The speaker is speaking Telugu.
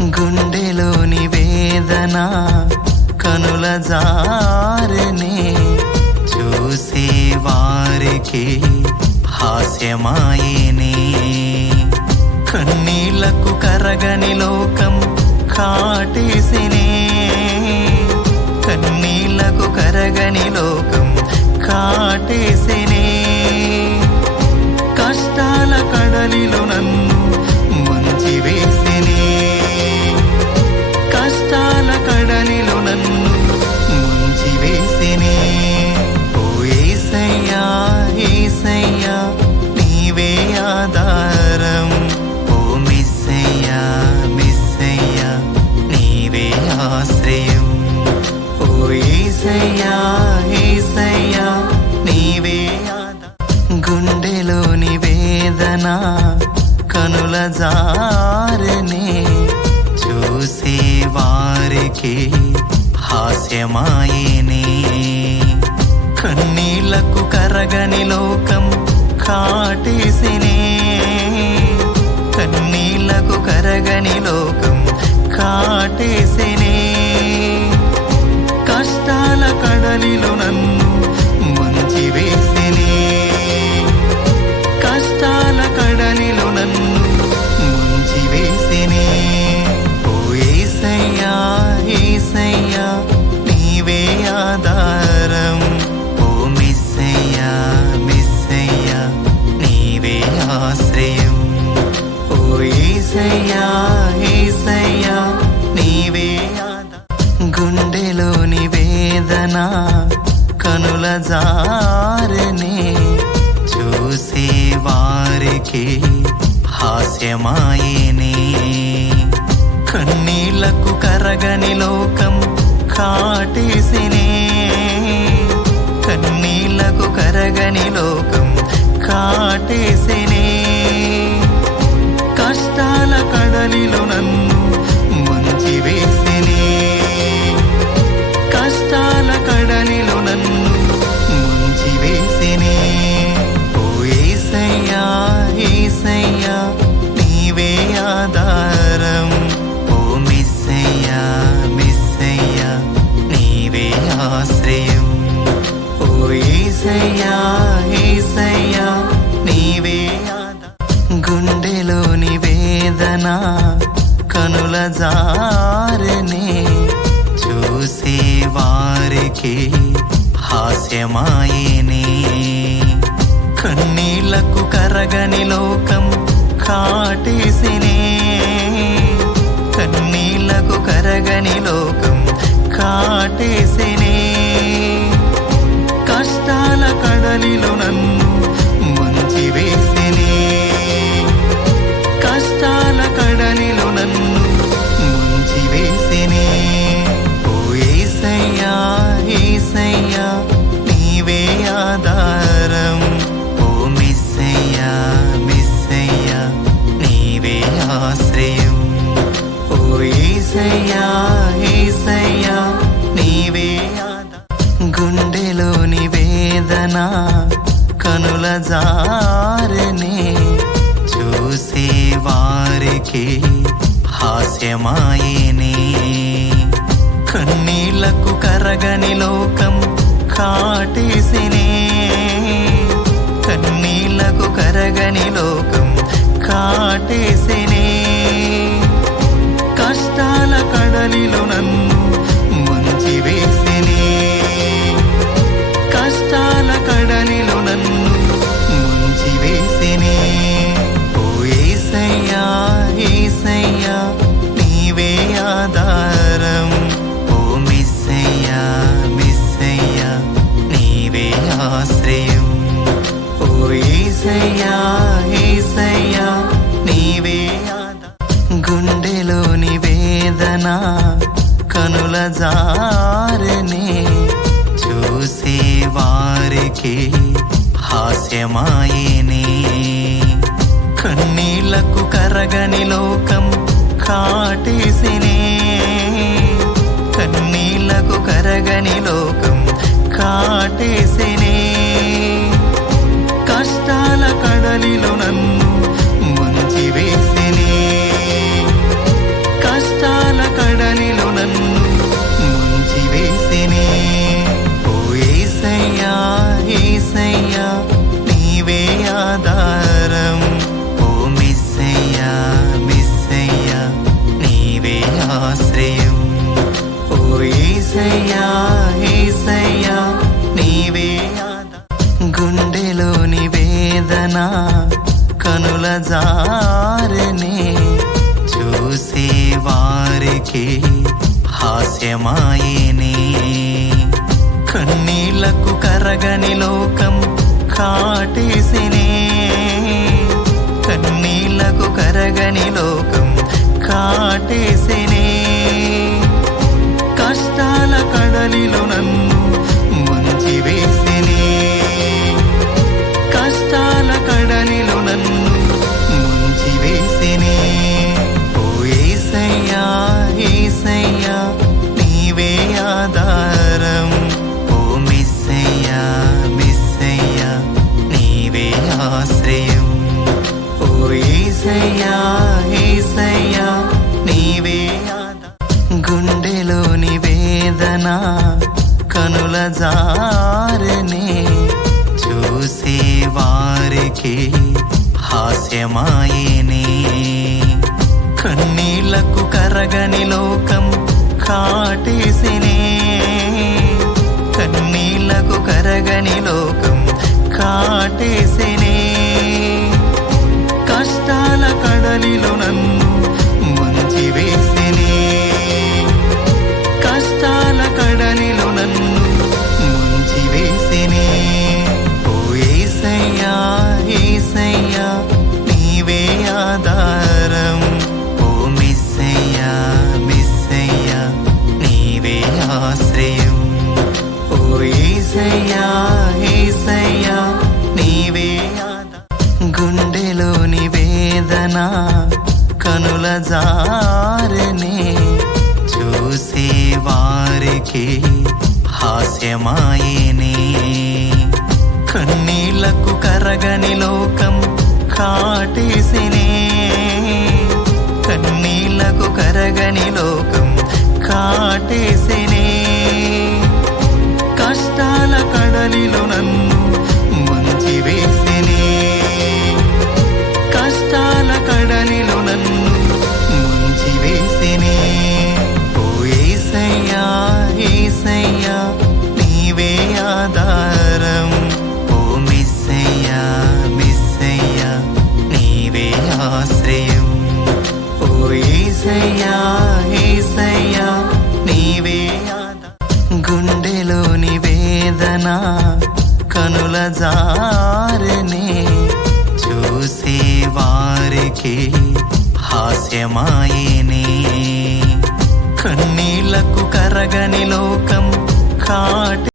గుండెలోని వేదన కనుల జారనే, చూసే వారికి హాస్యమాయేనే. కన్నీళ్లకు కరగని లోకం కాటేసినే, కన్నీళ్లకు కరగని లోకం కాటేసినే. కష్టాల కడలిలో నన్ను ముంచి వేసినే, కష్టాల కడలిలో నన్ను ముంచి వేసినే. ఓ యేసయ్యా యేసయ్యా నీవే ఆధారం, ఓ మెస్సయ్యా మెస్సయ్యా నీవే ఆశ్రయం. ఓ యేసయ్యా యేసయ్యా నీవే ఆధారం. గుండెలోని వేదన కనుల జారనే, చూసే వారికి హాస్యమాయేనే. కన్నీళ్లకు కరగని లోకం కాటేసినే, కన్నీళ్లకు కరగని లోకం కాటేసినే. కష్టాల కడలిలో నన్ను ముంచి వేసినే, కష్టాల కడలిలో నన్ను ముంచి వేసినే. ఓ యేసయ్యా యేసయ్యా నీవే ఆధారం, ఓ మెస్సయ్యా మెస్సయ్యా నీవే ఆశ్రయం. ఓ యేసయ్యా యేసయ్యా నీవే ఆధారం. గుండెలోని వేదన కనుల జారనే, చూసే వారికి హాస్యమాయేనే. కన్నీళ్లకు కరగని లోకం కాటేసినే, కన్నీళ్లకు కరగని లోకం కాటేసినే. కష్టాల కడలిలో నన్ను ముంచి వేసినే, కష్టాల కడలిలో నన్ను ముంచి వేసినే. ఓ యేసయ్యా యేసయ్యా నీవే ఆధారం, ఓ మెస్సయ్యా మెస్సయ్యా నీవే ఆశ్రయం. ఓ యేసయ్యా యేసయ్యా నీవే ఆధారం. గుండెలోని వేదన కనుల జారనే, చూసే వారికి హాస్యమాయేనే. కన్నీళ్లకు కరగని లోకం కాటేసినే, కన్నీళ్లకు కరగని లోకం కాటేసినే. కష్టాల కడలిలో నన్ను ముంచి వేసినే, కష్టాల కడలిలో నన్ను ముంచి వేసినే. ఓ యేసయ్యా యేసయ్యా నీవే ఆధారం, ఓ మెస్సయ్యా మెస్సయ్యా నీవే ఆశ్రయం. ఓ యేసయ్యా యేసయ్యా నీవే ఆధారం. గుండెలోని వేదన కనుల జారనే, చూసే వారికి హాస్యమాయేనే. కన్నీళ్లకు కరగని లోకం కాటేసినే, కన్నీళ్లకు కరగని లోకం కాటేసినే. కష్టాల కడలిలో నన్ను ముంచి వేసినే, కష్టాల కడలిలో నన్ను ముంచి వేసినే. ఓ యేసయ్యా యేసయ్యా నీవే ఆధారం, ఓ మెస్సయ్యా మెస్సయ్యా నీవే ఆశ్రయం. ఓ యేసయ్యా యేసయ్యా నీవే ఆధారం. గుండెలోని వేదన కనుల జారనే, చూసే వారికి హాస్యమాయేనే. కన్నీళ్లకు కరగని లోకం కాటేసినే, కన్నీళ్లకు కరగని లోకం కాటేసినే. కష్టాల కడలిలో నన్ను ముంచి వేసినే, కష్ట ఆశ్రయం. ఓ యేసయ్యా యేసయ్యా నీవే గుండెలోని వేదన కనుల జారనే చూసే వారికి హాస్యమాయేనే. కన్నీళ్లకు కరగని లోకం కాటేసినే, కన్నీళ్లకు కరగని లోకం కాటేసినే. కష్టాల కడలిలో నన్ను ముంచివేసినే, కష్టాల కడలిలో నన్ను ముంచివేసినే. ఓ యేసయ్యా యేసయ్యా నీవే ఆధారం. ఓ మెస్సయ్యా మెస్సయ్యా నీవే ఆశ్రయం. ఓ యేసయ్యా యేసయ్యా నీవే గుండెలోని వేదన కనుల జారనే చూసే వారికి హాస్యమాయేనే. కన్నీళ్లకు కరగని లోకం కాటేసినే, కన్నీళ్లకు కరగని లోకం కాటేసినే. కష్టాల కడలిలో నన్ను ముంచివేసినే, కష్టాల కడలిలో నన్ను ముంచివేసినే. ఓ యేసయ్యా యేసయ్యా నీవే ఆధారం. ఓ మెస్సయ్యా మెస్సయ్యా నీవే ఆశ్రయం. ఓ యేసయ్యా యేసయ్యా నీవే గుండెలోని వేదన కనుల జారనే చూసే వారికి హాస్యమాయేనే. కన్నీళ్లకు కరగని లోకం కాటేసినే, కన్నీళ్లకు కరగని లోకం కాటేసినే. కష్టాల కడలిలో నన్ను ముంచివేసినే, కష్టాల కడలిలో నన్ను ముంచివేసినే. ఓ యేసయ్యా యేసయ్యా నీవే ఆధారం. ఓ మెస్సయ్యా మెస్సయ్యా నీవే ఆశ్రయం. ఓ యేసయ్యా యేసయ్యా నీవే గుండెలోని వేదన కనుల జారనే చూసే వారికి హాస్యమాయేనే. కన్నీళ్లకు కరగని లోకం కాటే